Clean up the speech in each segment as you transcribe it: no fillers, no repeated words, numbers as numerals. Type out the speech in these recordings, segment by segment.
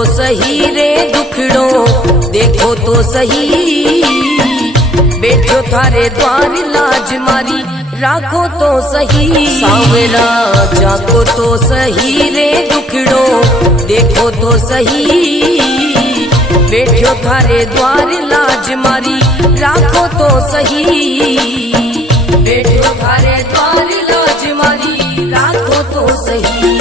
तो सही रे दुखड़ो, देखो तो सही बैठो थारे द्वार लाज मारी, राखो तो सही सांवरा जाको तो सही रे दुखड़ो, देखो तो सही बैठो थारे द्वार लाज मारी, राखो तो सही बैठो थारे द्वार लाज मारी, राखो तो सही।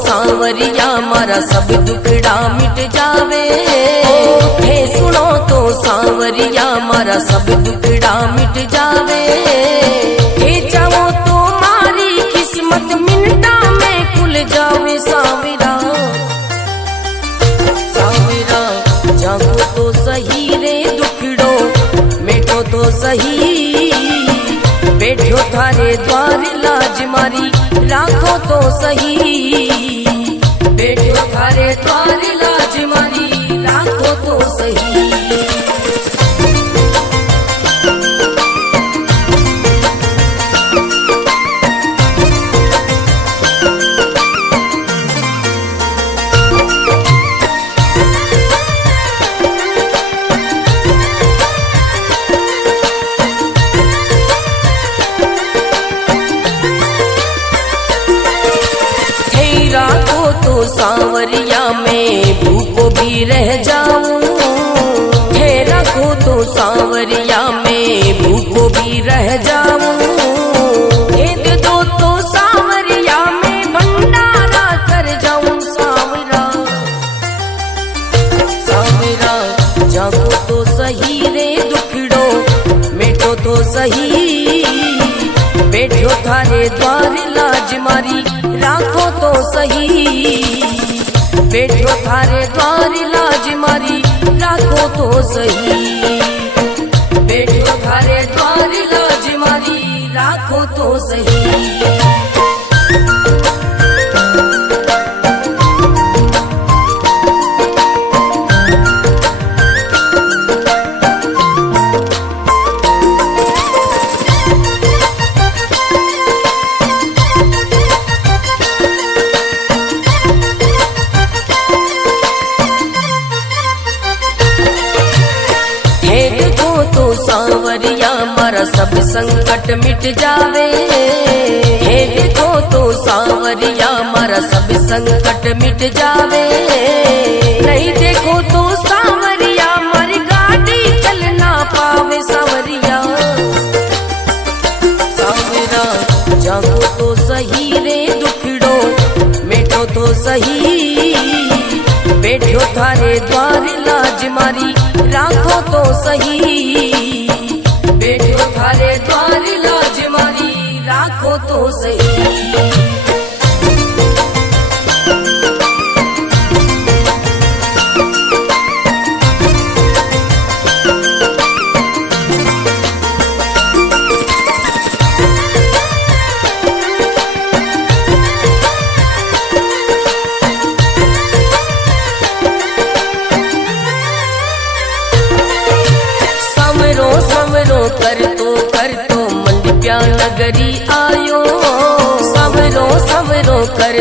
सांवरिया मारा सब दुखड़ा मिट जावे, थे सुनो तो सांवरिया मारा सब दुखड़ा मिट जावे, थे चाहो तो मारी किस्मत मिनटा में खुल जावे सांवरा, सांवरा जागो तो सही रे दुखड़ो, मेटो तो सही बैठो थारे द्वार लाज मारी, राखो तो सही बैठो थारे द्वार लाज मारी, राखो तो सही। सांवरिया में भूखो भी रह जाऊं, हे रखो तो सांवरिया में भूखो भी रह जाऊं, भेद दो तो सांवरिया में भंडारा कर जाऊं सांवरा, सांवरा जागो तो सही रे दुखड़ो, मेटो तो सही बैठो थारे द्वार लाज मारी, राखो तो सही बैठो थारे द्वार लाज मारी, राखो तो सही बैठो थारे द्वार लाज मारी, राखो तो सही। सांवरिया मारा सब संकट मिट जावे, हे देखो तो सांवरिया मारा सब संकट मिट जावे, नहीं देखो तो सांवरिया मारी गाड़ी चल ना पावे सांवरिया, सांवरा जागो तो सही रे दुखड़ो, मेटो तो सही बैठो थारे द्वार लाज मारी, राखो तो सही बैठो थारे द्वार लाज मारी, राखो तो सही। कर तो मंडप्या नगरी आयो, सवरो सवरो कर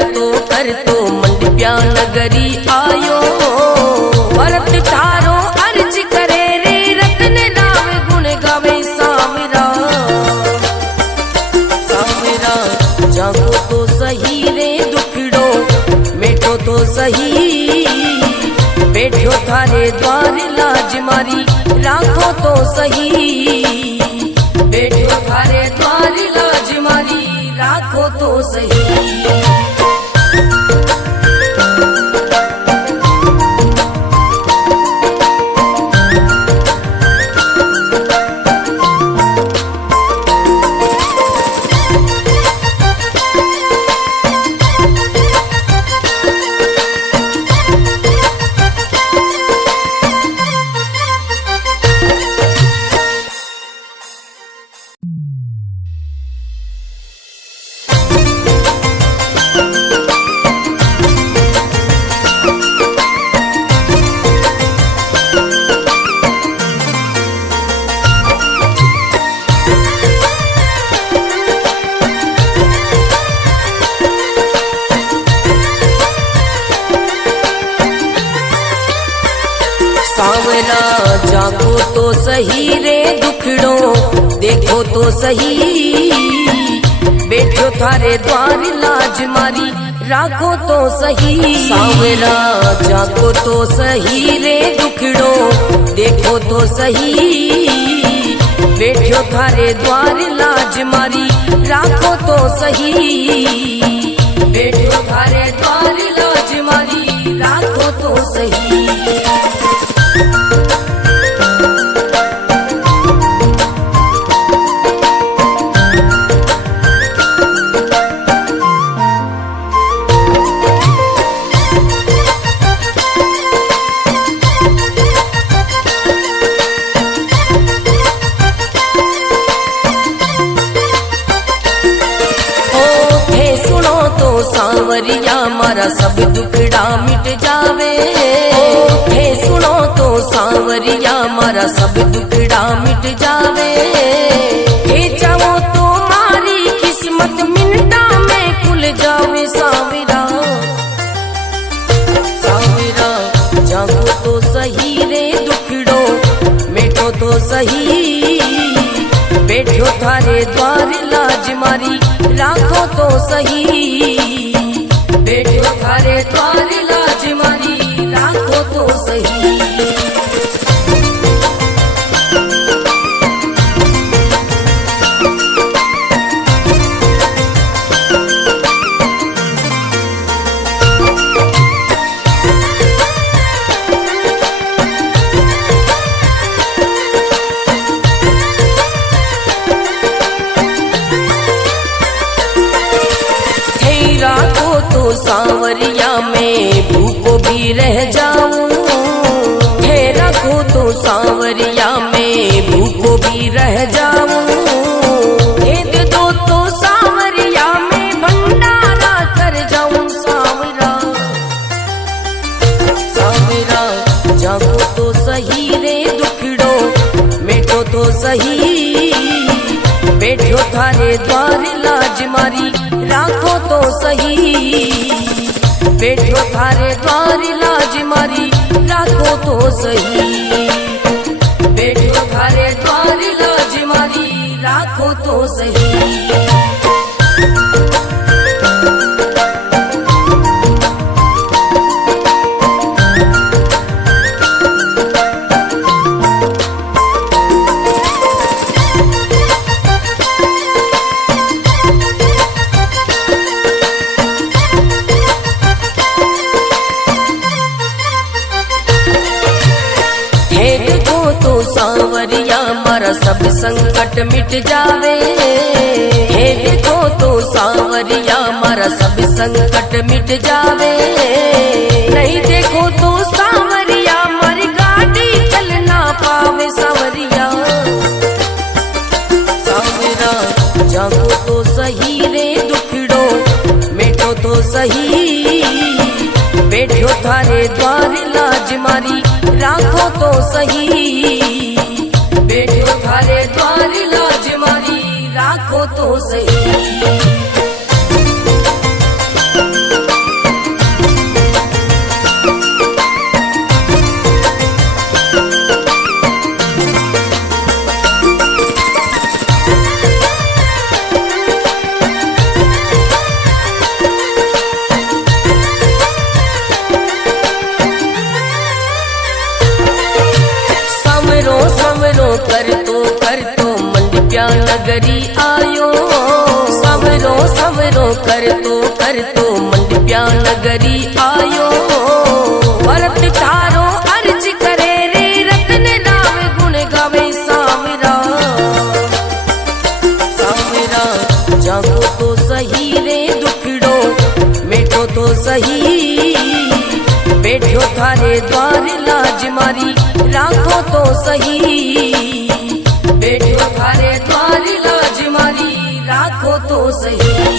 तो मंडप्या नगरी आयो, भरत थारो अर्ज करे रे रतन राम गुण गावे सांवरा, सांवरा जागो तो सही रे दुखड़ो, मेटो तो सही बैठो थारे द्वार लाज मारी, राखो तो सही बैठो थारे द्वार लाज मारी, राखो तो सही। सही रे दुखड़ो देखो तो सही, बैठो थारे द्वार लाज मारी राखो तो सही। सांवरा जाको तो सही रे दुखड़ो देखो तो सही, बैठो थारे द्वार लाज मारी राखो तो सही, बैठो थारे द्वार लाज मारी राखो तो सही। सांवरिया मारा सब दुखड़ा मिट जावे, हे सुनो तो सांवरिया मारा सब दुखड़ा मिट जावे, हे चाहो तो मारी किस्मत मिनटा में खुल जावे। सांवरा सांवरा जागो तो सही रे दुखड़ो मिटो तो सही, बैठो थारे द्वार लाज मारी राखो तो सही, बैठो थारे द्वार लाज मारी राखो तो सही। सांवरिया में भूखो भी रह जाऊं, हे रखो तो सांवरिया में भूखो भी रह जाऊं, भेद दो तो सांवरिया में भंडारा कर जाऊं। सांवरा सांवरा जागो तो सही रे दुखड़ो मिटो तो सही, बैठो थारे द्वार लाज मारी राखो तो सही, बैठो थारे द्वार लाज मारी राखो तो सही, बैठो थारे द्वार लाज मारी राखो तो सही। सांवरिया मारा सब संकट मिट जावे, हे देखो तो सांवरिया मारा सब संकट मिट जावे, नहीं देखो तो सांवरिया मारी गाड़ी चल ना पावे। सांवरिया सांवरा जागो तो सही रे दुखड़ो मिटो तो सही, बैठो थारे द्वार लाज मारी राखो तो सही, बैठो थारे द्वार लाज मारी राखो तो सही। कर तो मंडप्या नगरी आयो, सवरो सवरो कर तो मंडप्या नगरी आयो, भरत थारो अर्ज करे रे रतन राव गुण गावे। सांवरा सांवरा जागो तो सही रे दुखड़ो मिटो तो सही, बैठो थारे द्वार लाज मारी राखो तो सही, बैठो थारे द्वार लाज मारी राखो तो सही।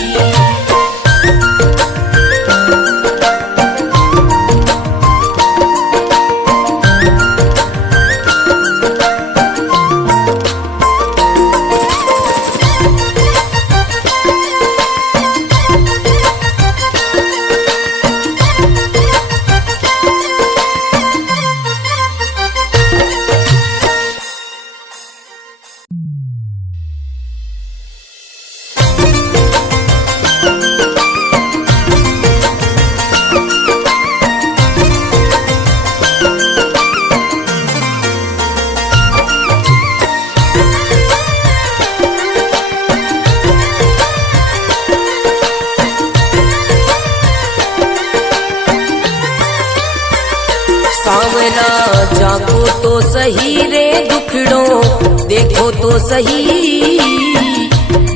तो सही रे दुखड़ो देखो तो सही,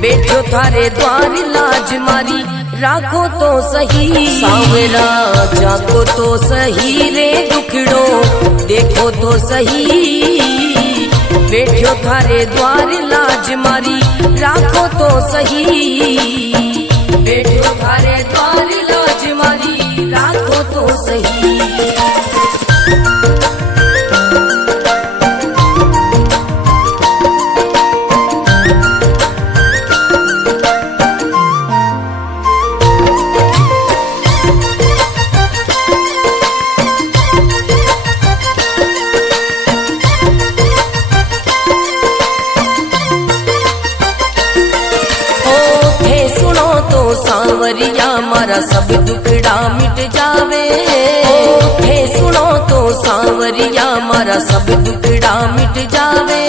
बैठो थारे द्वार लाज मारी राखो तो सही। सांवरा जागो तो सही रे दुखड़ो देखो तो सही, बैठो थारे द्वार लाज मारी राखो तो सही, बैठो थारे द्वार लाज मारी राखो तो सही। सांवरिया मारा सब दुखड़ा मिट जावे, थे सुनो तो सांवरिया मारा सब दुखड़ा मिट जावे,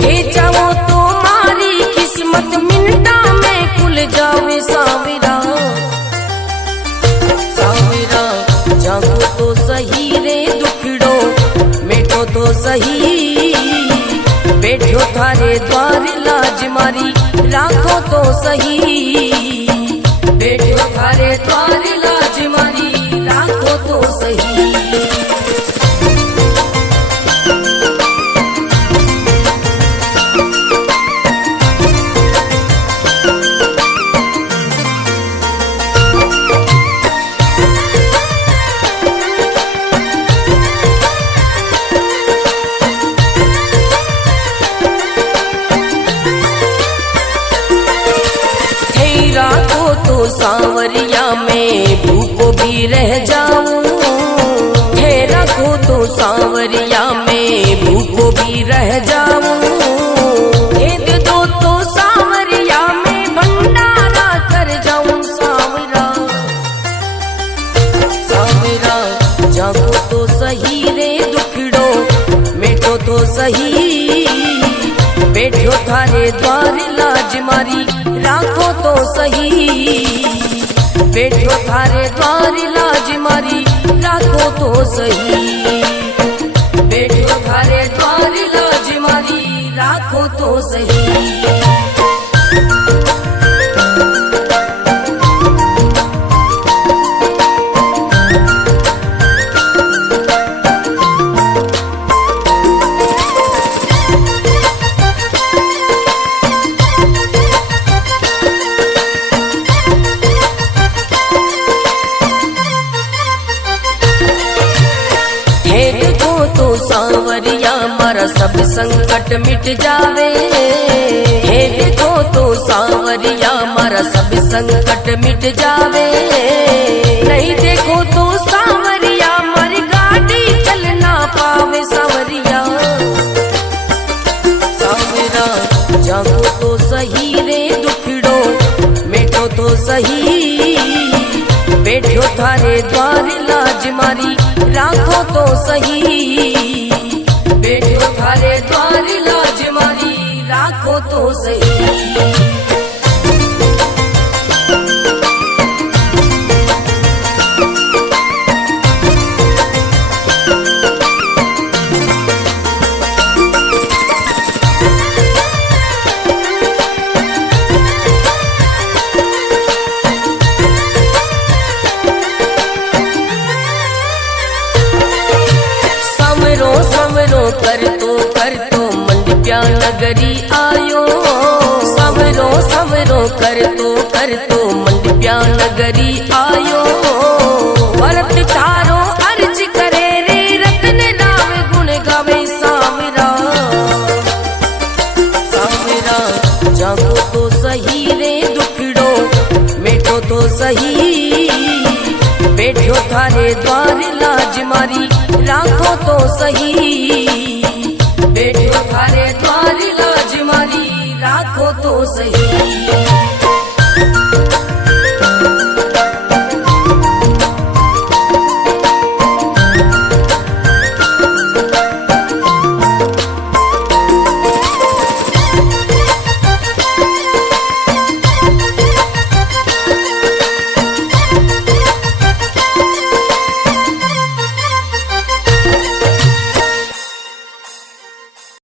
थे चाहो तो मारी किस्मत मिनटा में खुल जावे। सांवरा सांवरा जागो तो सही रे दुखड़ो मिटो तो सही, बैठो थारे द्वार लाज मारी राखो तो सही, बैठो थारे द्वार लाज मारी राखो तो सही। सांवरिया में भूखो भी रह जाऊं, थे रखो तो सांवरिया में भूखो भी रह जाऊं, भेद दो तो सांवरिया में भंडारा कर जाऊं। सांवरा सांवरा जागो तो सही रे दुखड़ो मिटो तो सही, बैठो थारे द्वार लाज मारी राखो तो सही, बैठो थारे द्वार लाज मारी राखो तो सही, बैठो थारे द्वार लाज मारी राखो तो सही। सांवरिया मारा सब संकट मिट जावे, हे देखो तो सांवरिया मारा सब संकट मिट जावे, नहीं देखो तो सांवरिया मारी गाड़ी चल ना पावे। सांवरिया सांवरा जागो तो सही रे दुखड़ो मिटो तो सही, बैठो थारे द्वार लाज मारी राखो तो सही, बैठो थारे द्वार लाज मारी राखो तो सही। कर तो मंडप्या नगरी आयो, सवरो सवरो कर तो मंडप्या नगरी आयो, भरत थारो अर्ज करे रे रतन राम गुण गावे। सांवरा सांवरा जागो तो सही रे दुखड़ो मिटो तो सही, बैठो थारे द्वार लाज मारी राखो तो सही,